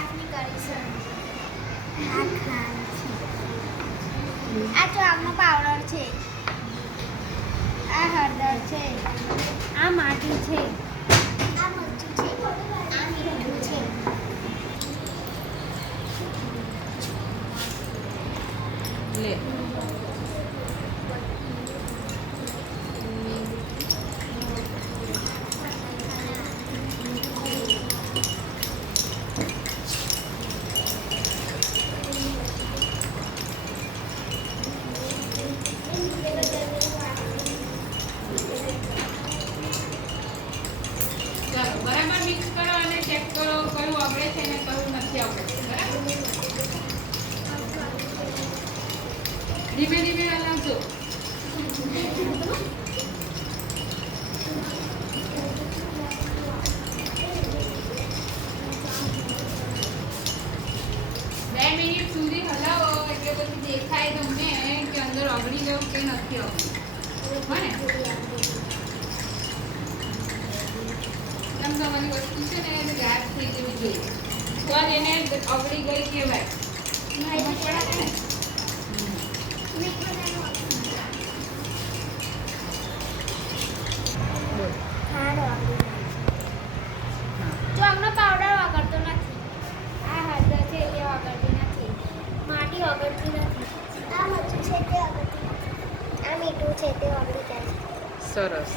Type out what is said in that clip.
શાકની કરીશું. આ ખાંડ છે. આ ચાનો પાવડર છે. આ હળદર છે. આ માટી છે. આ મરચું છે. આ મીઠું છે. લે ચાલો બરાબર મિક્સ કરો અને ચેક કરો કયું આવડે છે ને કયું નથી આવડતું. બરાબર ધીમે ધીમે હલાવજો. બે મિનિટ સુધી હલાવો એટલે પછી દેખાય તમને કે અંદર ઓગળી ગયું કે નથી ઓગળ્યું. હે ને કેમ તમારી વસ્તુ છે ને એને ગાઢ થઈ જવી જોઈએ તો જ એને ઓગળી ગઈ કહેવાય. સમજ પડે ને? ચાનો પાવડર વગરતો નથી. આ હળદર છે એ વગરતી નથી. માટી વગરતી નથી. આ મરચું છે તે વગરતી નથી. આ મીઠું છે તે વગરી જાય છે. સરસ.